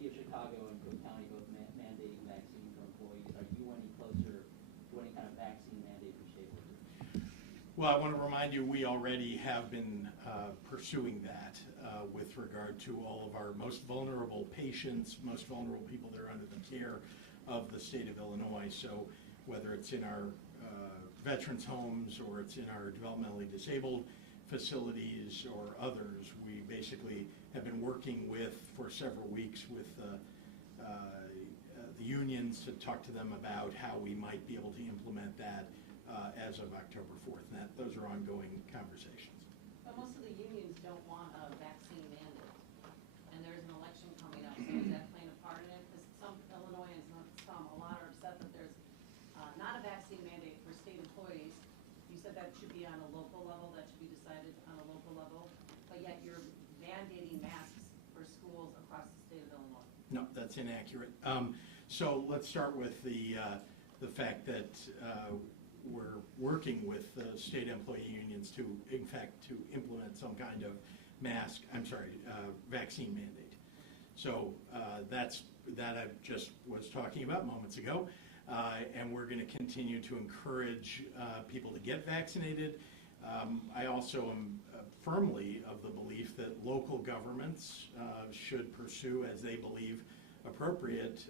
city of Chicago and Cook County both mandating vaccine for employees. Are you any closer to any kind of vaccine mandate for state workers? Well, I want to remind you, we already have been pursuing that with regard to all of our most vulnerable patients, most vulnerable people that are under the care of the state of Illinois. So whether it's in our veterans homes or it's in our developmentally disabled facilities or others, we basically have been working with, for several weeks, with the unions to talk to them about how we might be able to implement that as of October 4th. And those are ongoing conversations. But most of the unions don't want a vaccine mandate, and there's an election coming up, so is that playing a part in it? Because some Illinoisans, a lot are upset that there's not a vaccine mandate for state employees. You said that should be on a local level, that should be decided on a local level, but yet you're mandating masks for schools across the state of Illinois. No, that's inaccurate. So let's start with the fact that we're working with the state employee unions to, in fact, to implement some kind of vaccine mandate. So that's that I just was talking about moments ago, and we're going to continue to encourage people to get vaccinated. I also am firmly of the belief that local governments should pursue, as they believe appropriate,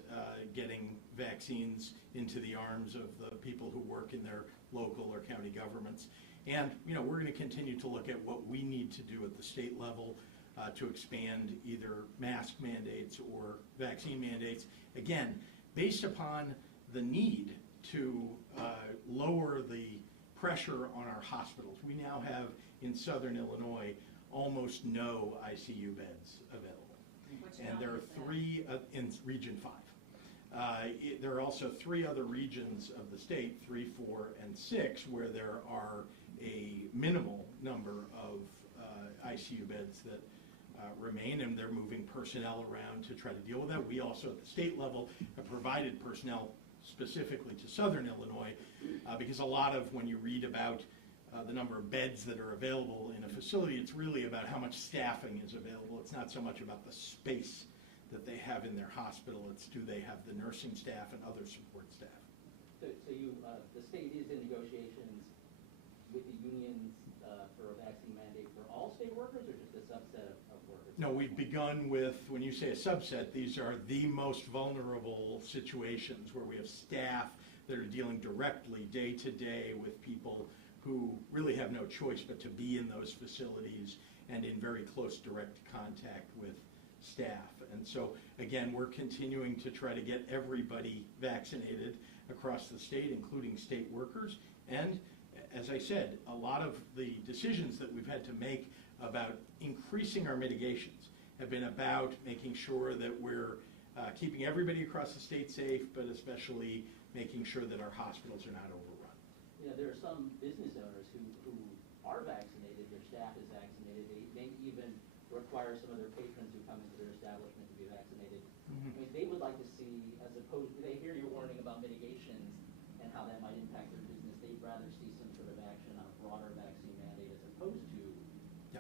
getting vaccines into the arms of the people who work in their local or county governments. And we're going to continue to look at what we need to do at the state level to expand either mask mandates or vaccine mandates, again, based upon the need to lower the pressure on our hospitals. We now have in southern Illinois almost no ICU beds available. And there are 3 in Region 5. There are also 3 other regions of the state, 3, 4, and 6, where there are a minimal number of ICU beds that remain, and they're moving personnel around to try to deal with that. We also, at the state level, have provided personnel specifically to southern Illinois because a lot of, when you read about the number of beds that are available in a facility, it's really about how much staffing is available. It's not so much about the space that they have in their hospital. It's do they have the nursing staff and other support staff. So the state is in negotiations with the unions for a vaccine mandate for all state workers, or just a subset of workers? No, we've begun with, when you say a subset, these are the most vulnerable situations where we have staff that are dealing directly day to day with people who really have no choice but to be in those facilities and in very close direct contact with staff. And so, again, we're continuing to try to get everybody vaccinated across the state, including state workers. And as I said, a lot of the decisions that we've had to make about increasing our mitigations have been about making sure that we're keeping everybody across the state safe, but especially making sure that our hospitals are not overrun. There are some business owners who are vaccinated, their staff is vaccinated, they even require some of their patrons who come into their establishment to be vaccinated. Mm-hmm. I mean, they would like to see, as opposed, they hear your warning about mitigations and how that might impact their business, they'd rather see some sort of action on a broader vaccine mandate as opposed to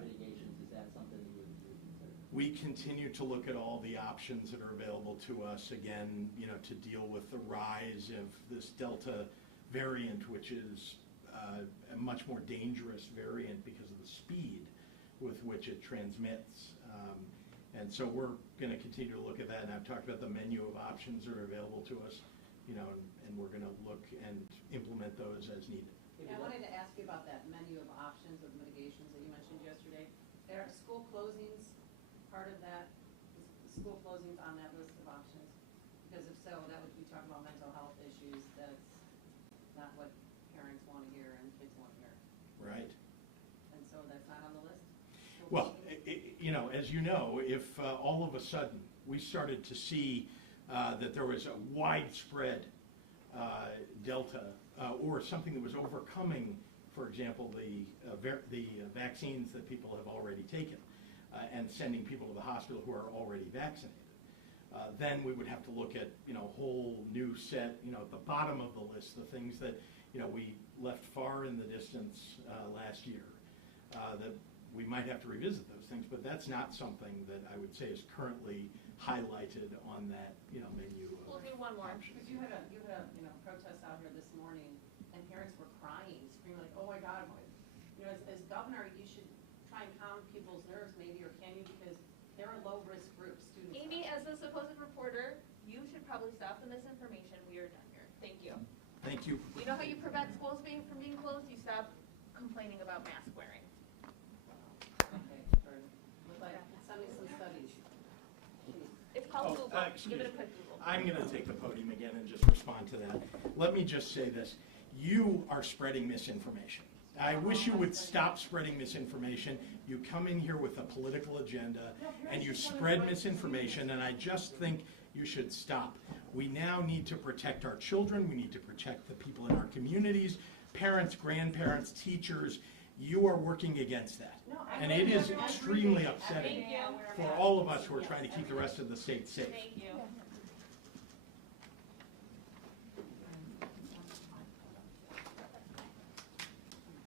mitigations. Is that something you would consider? We continue to look at all the options that are available to us, again, to deal with the rise of this Delta variant, which is a much more dangerous variant because of the speed with which it transmits. And so we're going to continue to look at that, and I've talked about the menu of options that are available to us, and we're going to look and implement those as needed. I wanted to ask you about that menu of options of mitigations that you mentioned yesterday. Are school closings part of that? Is school closings on that list of options? Because if so, that would be talking about mental health issues. That's not what parents want to hear and kids want to hear. Right. And so that's not on the list? Well, as you know, if all of a sudden we started to see that there was a widespread Delta or something that was overcoming, for example, the vaccines that people have already taken and sending people to the hospital who are already vaccinated, then we would have to look at a whole new set, at the bottom of the list, the things that we left far in the distance last year. we might have to revisit those things, but that's not something that I would say is currently highlighted on that, menu of We'll do one more. options. Because you had a protest out here this morning, and parents were crying, screaming like, oh my God, as governor, you should try and calm people's nerves maybe, or can you, because they're a low-risk group, students. Amy, as the supposed reporter, you should probably stop the misinformation. We are done here. Thank you. Thank you. You know how you prevent schools from being closed? You stop complaining about mask wearing. Okay, look like, send me some studies. Please. It's called Google. Excuse Give it a me. quick Google. I'm going to take the podium again and just respond to that. Let me just say this. You are spreading misinformation. I wish you would stop spreading misinformation. You come in here with a political agenda and you spread misinformation, and I just think you should stop. We now need to protect our children. We need to protect the people in our communities, parents, grandparents, teachers. You are working against that. And it is extremely upsetting for all of us who are trying to keep the rest of the state safe. Thank you.